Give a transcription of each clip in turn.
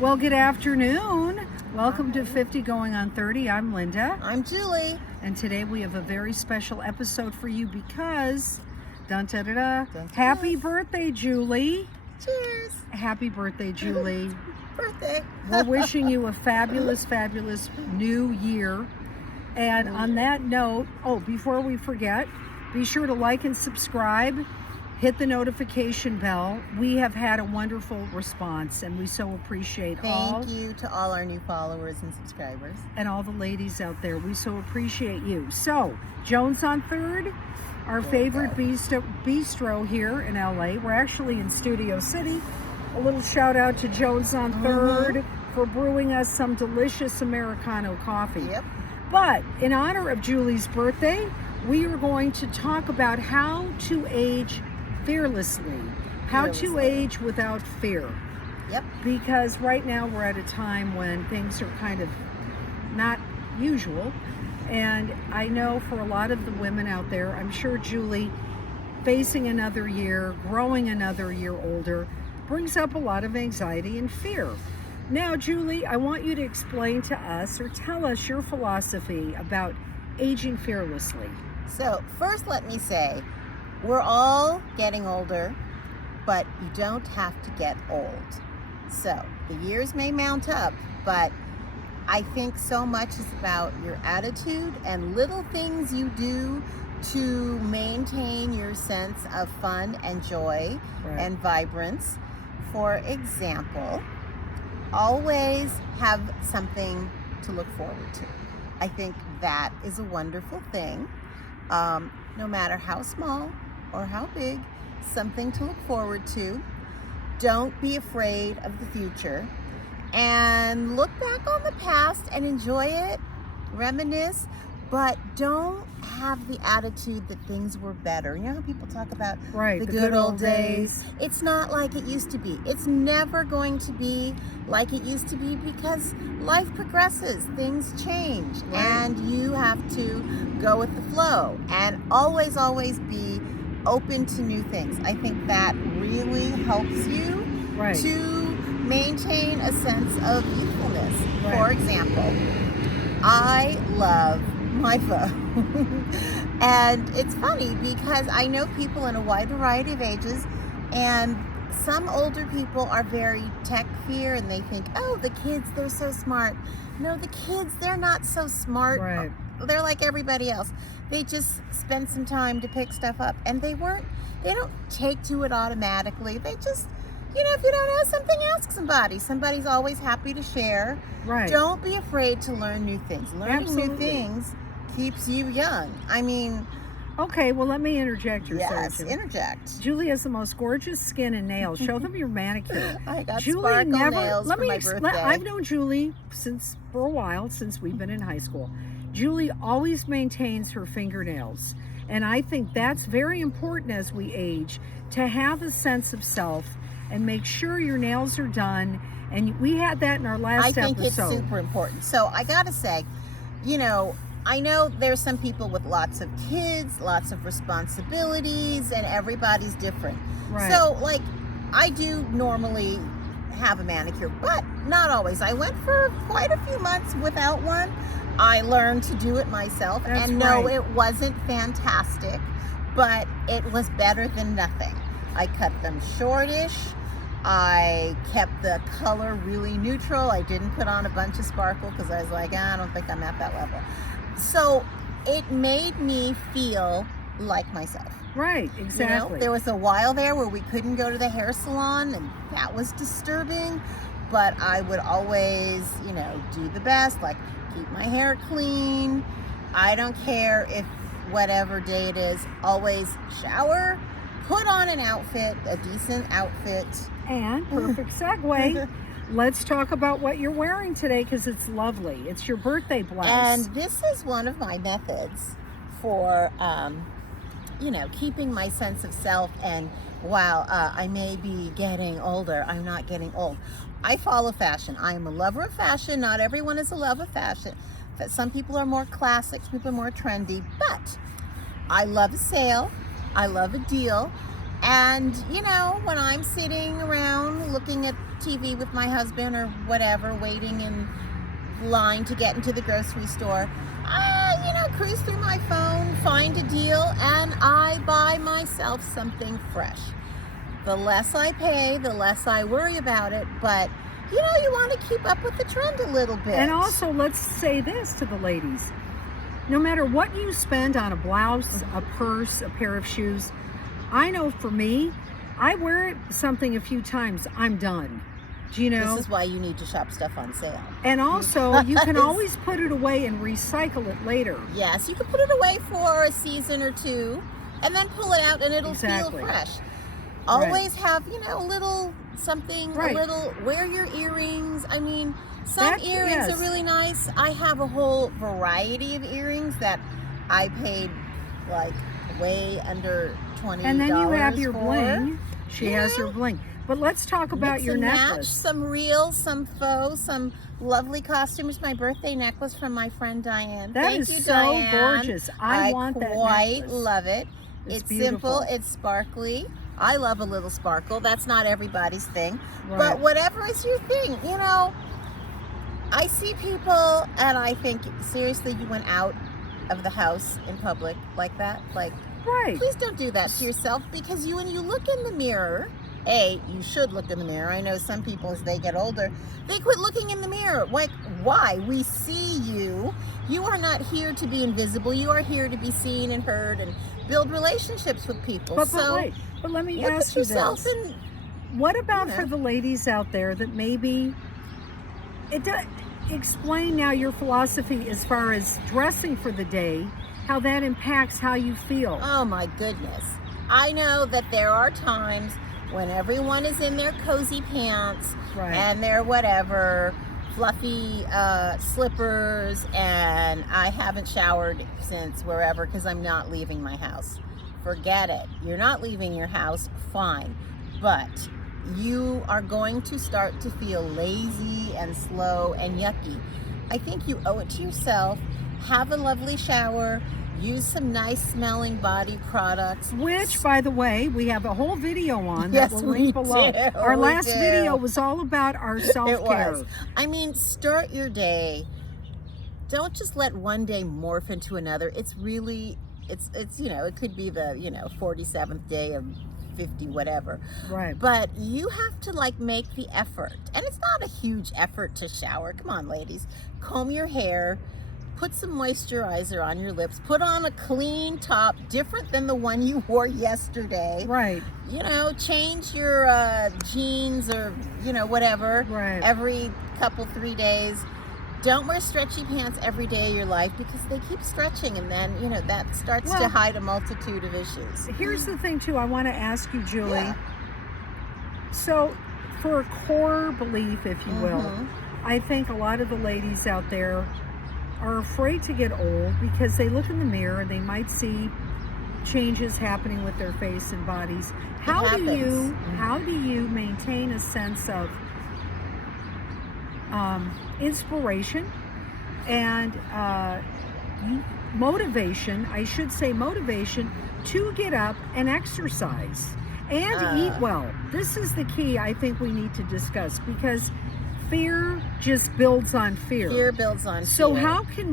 Well, good afternoon. Welcome to 50 Going on 30. I'm Linda. I'm Julie. And today we have a very special episode for you because, dun da da da, Dun, da, happy da. birthday, Julie. Cheers. Happy birthday, Julie. Birthday. We're wishing you a fabulous, fabulous new year. And on that note, before we forget, be sure to like and subscribe. Hit the notification bell. We have had a wonderful response, and we so appreciate Thank you to all our new followers and subscribers. and all the ladies out there. We so appreciate you. So, Jones on 3rd, our favorite bistro here in LA. We're actually in Studio City. A little shout out to Jones on 3rd for brewing us some delicious Americano coffee. Yep. But in honor of Julie's birthday, we are going to talk about how to age fearlessly. How to Fearlessly. age without fear. Yep. Because right now we're at a time when things are kind of not usual. And I know for a lot of the women out there, I'm sure Julie, facing another year, growing another year older, brings up a lot of anxiety and fear. Now, Julie, I want you to explain to us or tell us your philosophy about aging fearlessly. So, first let me say, we're all getting older, but you don't have to get old. So, the years may mount up, but I think so much is about your attitude and little things you do to maintain your sense of fun and joy and vibrance. For example, always have something to look forward to. I think that is a wonderful thing. No matter how small or how big, something to look forward to. Don't be afraid of the future. And look back on the past and enjoy it, reminisce, but don't have the attitude that things were better. You know how people talk about the good old days? It's not like it used to be. It's never going to be like it used to be because life progresses, things change, and you have to go with the flow and always, always be open to new things. I think that really helps you to maintain a sense of youthfulness. For example, I love my phone. And it's funny because I know people in a wide variety of ages, and some older people are very tech fear and they think, oh, the kids, they're so smart. No, the kids, they're not so smart. They're like everybody else. They just spend some time to pick stuff up, and they don't take to it automatically. They just, if you don't know something, ask somebody. Somebody's always happy to share. Don't be afraid to learn new things. Learning new things keeps you young. I mean... Okay, well, let me interject your Yes, interject. Julie has the most gorgeous skin and nails. Show them your manicure. I got Julie sparkle nails for my birthday. I've known Julie for a while, since we've been in high school. Julie always maintains her fingernails. And I think that's very important as we age, to have a sense of self and make sure your nails are done. And we had that in our last episode. I think it's super important. So I gotta say, I know there's some people with lots of kids, lots of responsibilities, and everybody's different. So, I do normally have a manicure, but not always. I went for quite a few months without one. I learned to do it myself, no, it wasn't fantastic, but it was better than nothing. I cut them shortish. I kept the color really neutral. I didn't put on a bunch of sparkle because I was like, I don't think I'm at that level. So it made me feel like myself. Exactly. There was a while there where we couldn't go to the hair salon, and that was disturbing, but I would always, do the best, like keep my hair clean. I don't care if whatever day it is, always shower, put on an outfit, a decent outfit. And perfect segue. Let's talk about what you're wearing today, because it's lovely. It's your birthday blouse. And this is one of my methods for, keeping my sense of self. And while I may be getting older, I'm not getting old. I follow fashion. I am a lover of fashion. Not everyone is a lover of fashion. Some people are more classic, some people are more trendy. But I love a sale. I love a deal. And, when I'm sitting around looking at TV with my husband or whatever, waiting in line to get into the grocery store, I, cruise through my phone, find a deal, and I buy myself something fresh. The less I pay, the less I worry about it, but you want to keep up with the trend a little bit. And also, let's say this to the ladies. No matter what you spend on a blouse, a purse, a pair of shoes, I know for me, I wear something a few times, I'm done. Do you know? This is why you need to shop stuff on sale. And also, you can always put it away and recycle it later. Yes, you can put it away for a season or two, and then pull it out, and it'll feel fresh. Always have, a little something, a little, wear your earrings. I mean, some earrings are really nice. I have a whole variety of earrings that I paid like way under $20. And then you have your bling. She has her bling. But let's talk about your necklace. Match, some real, some faux, some lovely costumes. My birthday necklace from my friend Diane. That is so gorgeous. I want that necklace. I quite love it. It's beautiful. Simple. It's sparkly. I love a little sparkle. That's not everybody's thing. Right. But whatever is your thing, I see people and I think, seriously, you went out of the house in public like that? Like, please don't do that to yourself, because when you look in the mirror, you should look in the mirror. I know some people, as they get older, they quit looking in the mirror. Like, why? We see you. You are not here to be invisible. You are here to be seen and heard and build relationships with people. But let me ask you this. What about for the ladies out there that maybe explain now your philosophy as far as dressing for the day, how that impacts how you feel? Oh my goodness. I know that there are times when everyone is in their cozy pants and their whatever fluffy slippers, and I haven't showered since wherever because I'm not leaving my house. Forget it. You're not leaving your house, fine. But you are going to start to feel lazy and slow and yucky. I think you owe it to yourself. Have a lovely shower. Use some nice smelling body products. Which, by the way, we have a whole video on that we'll link below. Our last video was all about our self-care. It was. I mean, start your day. Don't just let one day morph into another. It's really, it's it could be the, 47th day of 50 whatever. Right. But you have to make the effort. And it's not a huge effort to shower. Come on, ladies. Comb your hair. Put some moisturizer on your lips. Put on a clean top, different than the one you wore yesterday. Right. Change your jeans or, whatever. Right. Every 3 days. Don't wear stretchy pants every day of your life, because they keep stretching, and then, that starts to hide a multitude of issues. Here's the thing, too. I want to ask you, Julie. So, for a core belief, if you will, I think a lot of the ladies out there are afraid to get old because they look in the mirror and they might see changes happening with their face and bodies. How do you maintain a sense of inspiration and motivation, I should say motivation, to get up and exercise and eat well? This is the key I think we need to discuss, because fear just builds on fear. Fear builds on fear. So how do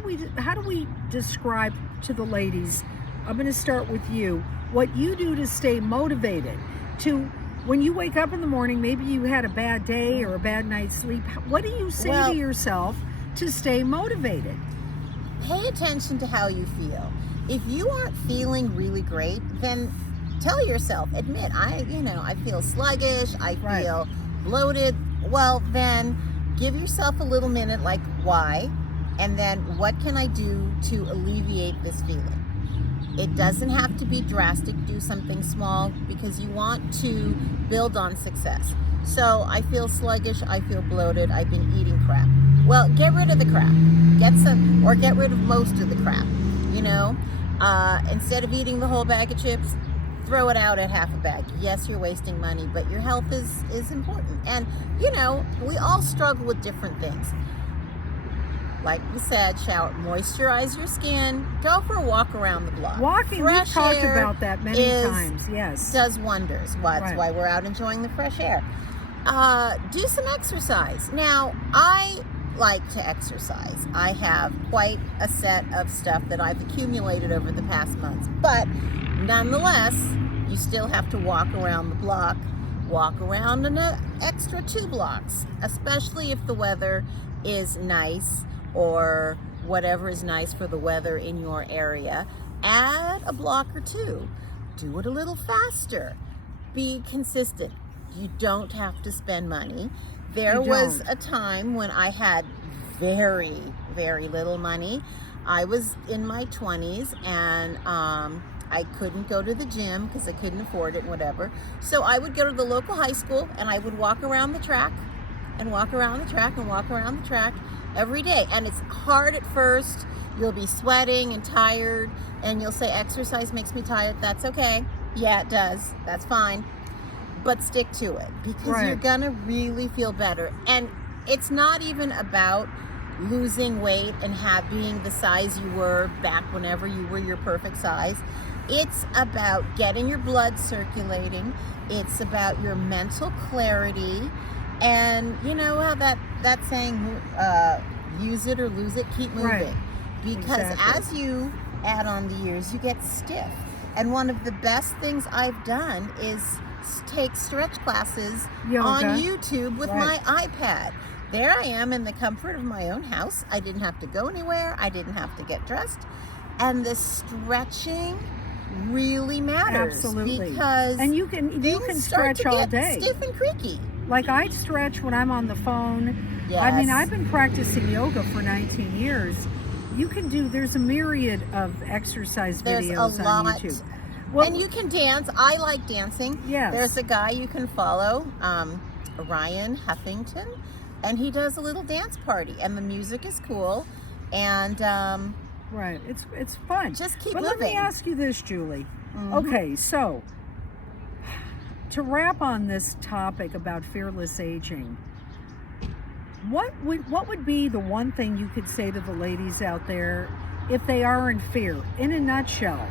we describe to the ladies, I'm going to start with you, what you do to stay motivated, to when you wake up in the morning, maybe you had a bad day or a bad night's sleep, what do you say to yourself to stay motivated? Pay attention to how you feel. If you aren't feeling really great, then tell yourself, admit, I feel sluggish, I feel bloated. Well, then give yourself a little minute, why? And then what can I do to alleviate this feeling? It doesn't have to be drastic. Do something small, because you want to build on success. So I feel sluggish, I feel bloated, I've been eating crap. Well, get rid of the crap. Get rid of most of the crap. Instead of eating the whole bag of chips, throw it out at half a bag. Yes, you're wasting money, but your health is important. And, we all struggle with different things. like we said, shower, moisturize your skin, go for a walk around the block. Walking, we've Fresh talked air about that many times, yes. Does wonders. That's Right. why we're out enjoying the fresh air. Do some exercise. Now, I like to exercise. I have quite a set of stuff that I've accumulated over the past months. But nonetheless, you still have to walk around the block, walk around an extra 2 blocks, especially if the weather is nice or whatever is nice for the weather in your area. Add a block or 2. Do it a little faster. Be consistent. You don't have to spend money. There was a time when I had very, very little money. I was in my 20s and I couldn't go to the gym because I couldn't afford it and whatever. So I would go to the local high school and I would walk around the track and walk around the track and walk around the track every day. And it's hard at first. You'll be sweating and tired and you'll say exercise makes me tired. That's okay. Yeah, it does. That's fine. But stick to it because you're gonna really feel better. And it's not even about losing weight and being the size you were back whenever you were your perfect size. It's about getting your blood circulating. It's about your mental clarity. And you know how that saying, use it or lose it, keep moving. Right. Because as you add on the years, you get stiff. And one of the best things I've done is take stretch classes on YouTube with my iPad. There I am in the comfort of my own house. I didn't have to go anywhere. I didn't have to get dressed. And the stretching really matters. Absolutely. Because and you can stretch all day. Stiff and creaky. Like I stretch when I'm on the phone. Yes. I mean, I've been practicing yoga for 19 years. There's a myriad of exercise videos on YouTube. Well, and you can dance. I like dancing. Yes. There's a guy you can follow, Ryan Huffington, and he does a little dance party, and the music is cool, and right, it's fun. Just keep moving. Let me ask you this, Julie. Okay, so to wrap on this topic about fearless aging, what would be the one thing you could say to the ladies out there if they are in fear? In a nutshell,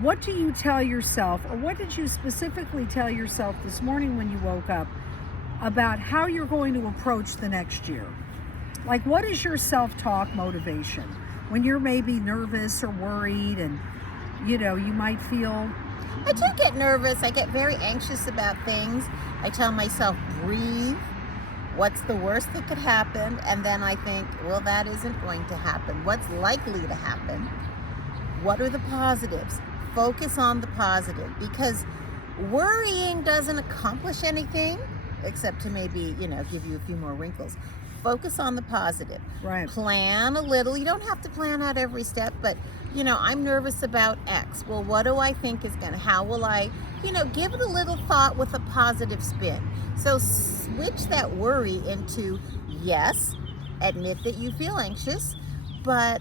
what do you tell yourself, or what did you specifically tell yourself this morning when you woke up about how you're going to approach the next year? Like, what is your self-talk motivation when you're maybe nervous or worried and, you might feel... I do get nervous. I get very anxious about things. I tell myself, breathe. What's the worst that could happen? And then I think, well, that isn't going to happen. What's likely to happen? What are the positives? Focus on the positive, because worrying doesn't accomplish anything except to maybe, give you a few more wrinkles. Focus on the positive. Right. Plan a little. You don't have to plan out every step, but, I'm nervous about X. Well, what do I think how will I, give it a little thought with a positive spin. So switch that worry into, yes, admit that you feel anxious, but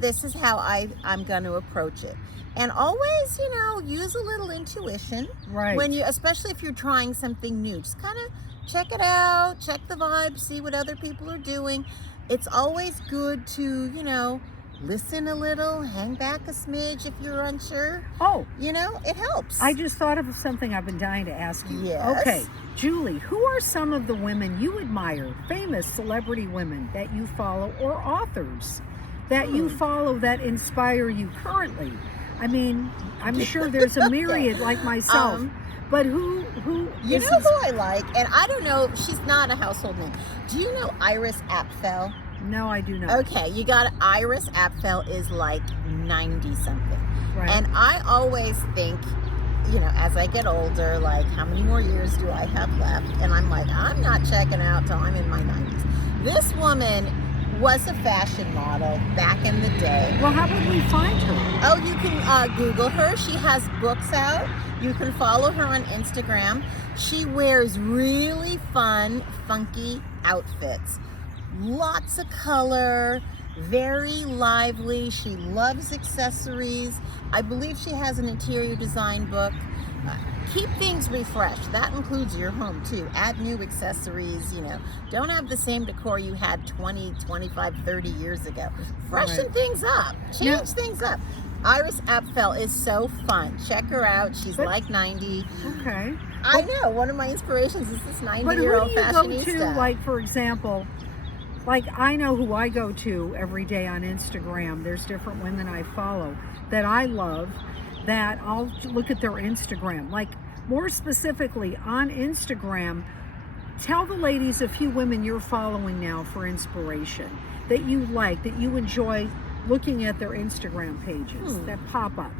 this is how I'm going to approach it. And always, use a little intuition. Right. Especially if you're trying something new. Just kind of check it out, check the vibe, see what other people are doing. It's always good to, listen a little, hang back a smidge if you're unsure. Oh. It helps. I just thought of something I've been dying to ask you. Yes. Okay, Julie, who are some of the women you admire, famous celebrity women that you follow, or authors that you follow that inspire you currently? I mean, I'm sure there's a myriad like myself, but who who I like, and I don't know, she's not a household name. Do you know Iris Apfel? No, I do not. Okay, you got Iris Apfel is like 90 something. Right. And I always think, as I get older, like, how many more years do I have left? And I'm like, I'm not checking out till I'm in my 90s. This woman was a fashion model back in the day. Well, how would we find her? Oh, you can Google her. She has books out. You can follow her on Instagram. She wears really fun, funky outfits. Lots of color, very lively. She loves accessories. I believe she has an interior design book. keep things refreshed. That includes your home too. Add new accessories, Don't have the same decor you had 20, 25, 30 years ago. Freshen things up. Change things up. Iris Apfel is so fun. Check her out. She's like 90. Okay. I know. One of my inspirations is this 90-year-old But who do you fashionista. go to, like, for example, like I know who I go to every day on Instagram. There's different women I follow that I love that I'll look at their Instagram. Like, more specifically on Instagram, tell the ladies a few women you're following now for inspiration that you like, that you enjoy looking at their Instagram pages that pop up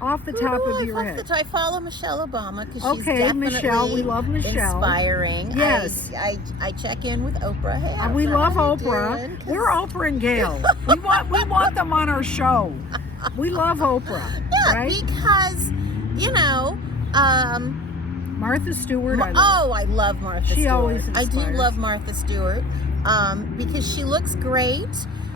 off the top of your head. I follow Michelle Obama because she's Okay, definitely Michelle, we love Michelle. Inspiring. Yes. I check in with Oprah. Hey, We Oprah, love how you Oprah. doing? 'Cause- We're Oprah and Gail. we want them on our show. We love Oprah. Yeah, right? because Martha Stewart. I love Martha Stewart. She always I do inspires. love Martha Stewart because she looks great.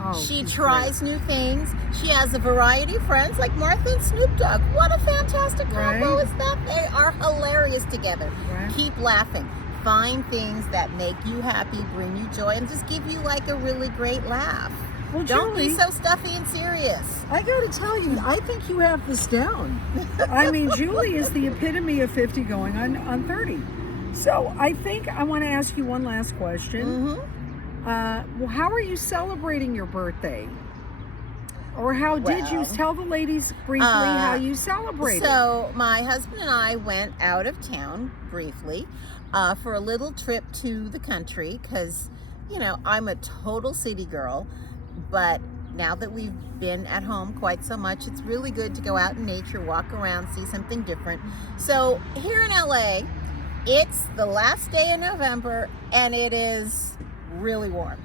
Oh, She she's tries new things. She has a variety of friends like Martha and Snoop Dogg. What a fantastic combo Right. is that? They are hilarious together. Right. Keep laughing. Find things that make you happy, bring you joy, and just give you like a really great laugh. Well, Don't be Julie, so stuffy and serious. I got to tell you, I think you have this down. I mean, Julie is the epitome of 50 going on 30. So I think I want to ask you one last question. Well, how are you celebrating your birthday? Or how did you tell the ladies briefly how you celebrated? So my husband and I went out of town briefly for a little trip to the country because, I'm a total city girl. But now that we've been at home quite so much, it's really good to go out in nature, walk around, see something different. So here in LA, it's the last day of November and it is really warm.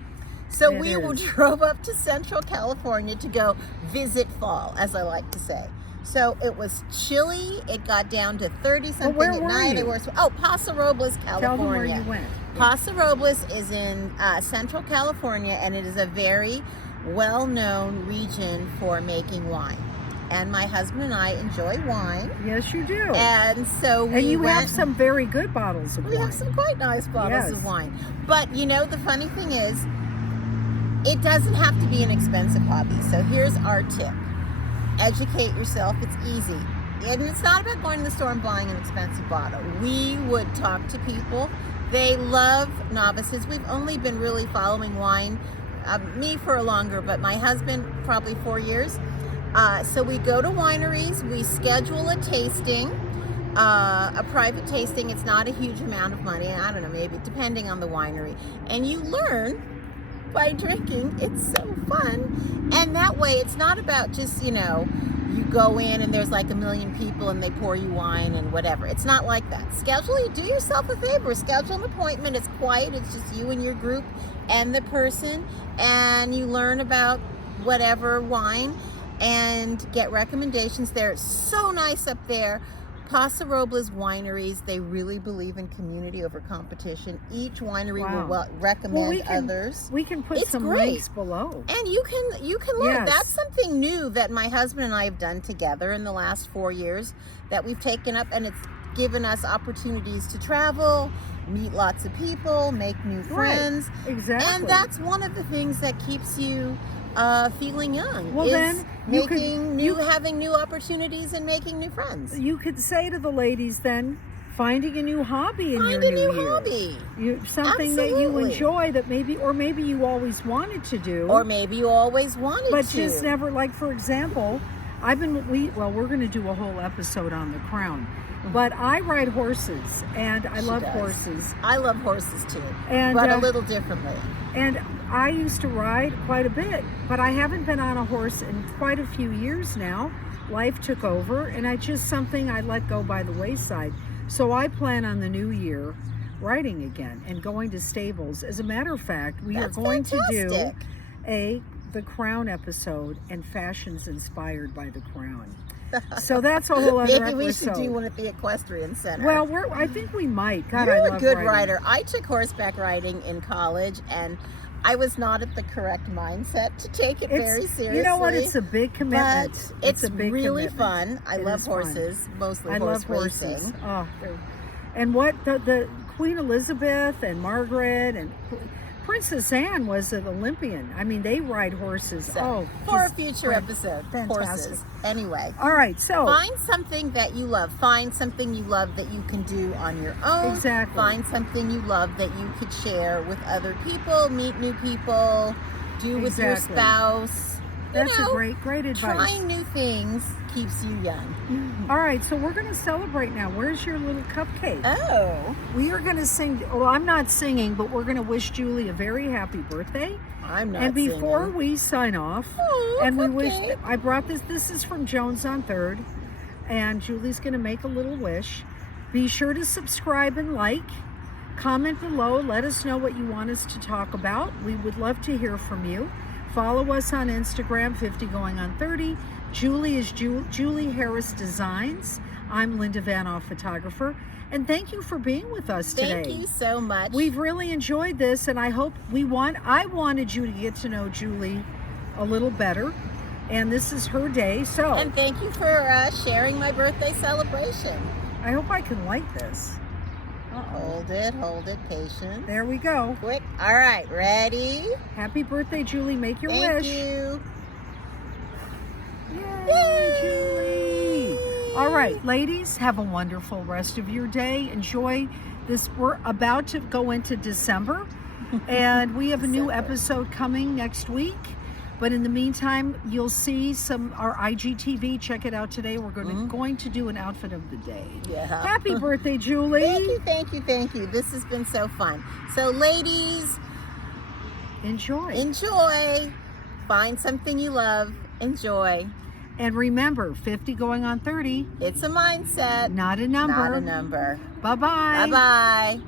So we drove up to Central California to go visit fall, as I like to say. So it was chilly. It got down to 30-something where at were night. you? Paso Robles, California. Tell them where you went. Paso Robles is in Central California, and it is a very well-known region for making wine. And my husband and I enjoy wine. Yes, you do. And so we have some very good bottles of wine. We have some quite nice bottles of wine. But the funny thing is, it doesn't have to be an expensive hobby. So here's our tip. Educate yourself. It's easy. And it's not about going to the store and buying an expensive bottle. We would talk to people. They love novices. We've only been really following wine, me for longer, but my husband probably 4 years. So we go to wineries. We schedule a tasting, a private tasting. It's not a huge amount of money. I don't know, maybe depending on the winery. And you learn by drinking. It's so fun. And that way it's not about just, you go in and there's like a million people and they pour you wine and whatever. It's not like that. Do yourself a favor. Schedule an appointment. It's quiet. It's just you and your group and the person, and you learn about whatever wine and get recommendations there. It's so nice up there. Paso Robles wineries, they really believe in community over competition. Each winery will recommend others. We can put some links below. And you can learn. Yes. That's something new that my husband and I have done together in the last 4 years that we've taken up, and it's given us opportunities to travel, meet lots of people, make new friends. Right. Exactly. And that's one of the things that keeps you feeling young. Well, then having new opportunities and making new friends. You could say to the ladies then, finding a new hobby in your new year. Hobby. Something that you enjoy that maybe you always wanted to do. Or maybe you always wanted to. But just never, like for example, we're going to do a whole episode on the Crown. But I ride horses, and I love horses. I love horses too, but a little differently. And I used to ride quite a bit, but I haven't been on a horse in quite a few years now. Life took over, and it's just something I let go by the wayside. So I plan on the new year riding again and going to stables. As a matter of fact, we are going to do the Crown episode and fashions inspired by the Crown. So that's a whole other episode. Maybe we should do one at the Equestrian Center. Well, I think we might. God, You're I love a good riding. rider. I took horseback riding in college, and I was not at the correct mindset to take it very seriously. You know what? It's a big commitment. But it's a big really commitment. fun. I love horses, mostly I horse love horses. racing. Oh, and what the Queen Elizabeth and Margaret and Princess Anne was an Olympian. I mean, they ride horses. So, for a future episode, fantastic. Horses. Anyway. All right, so find something that you love. Find something you love that you can do on your own. Exactly. Find something you love that you could share with other people, meet new people, do with your spouse. That's a great advice. Trying new things keeps you young. All right, so we're going to celebrate now. Where's your little cupcake? Oh. We are going to sing. Well, I'm not singing, but we're going to wish Julie a very happy birthday. I'm not And before singing. we sign off, and we wish, I brought this is from Jones on 3rd, and Julie's going to make a little wish. Be sure to subscribe and like. Comment below. Let us know what you want us to talk about. We would love to hear from you. Follow us on Instagram, 50goingonthirty. Julie is Julie Harris Designs. I'm Linda Vanoff, photographer. And thank you for being with us today. Thank you so much. We've really enjoyed this, and I hope I wanted you to get to know Julie a little better. And this is her day, so. And thank you for sharing my birthday celebration. I hope I can light this. Hold it, patience. There we go. Quick. All right, ready? Happy birthday, Julie. Make your wish. Thank you. Yay, Julie. All right, ladies, have a wonderful rest of your day. Enjoy this. We're about to go into December, and we have a new episode coming next week. But in the meantime, you'll see our IGTV. Check it out today. We're going to do an outfit of the day. Yeah. Happy birthday, Julie. Thank you. This has been so fun. So, ladies, enjoy. Find something you love. Enjoy. And remember, 50 going on 30. It's a mindset. Not a number. Not a number. Bye-bye. Bye-bye.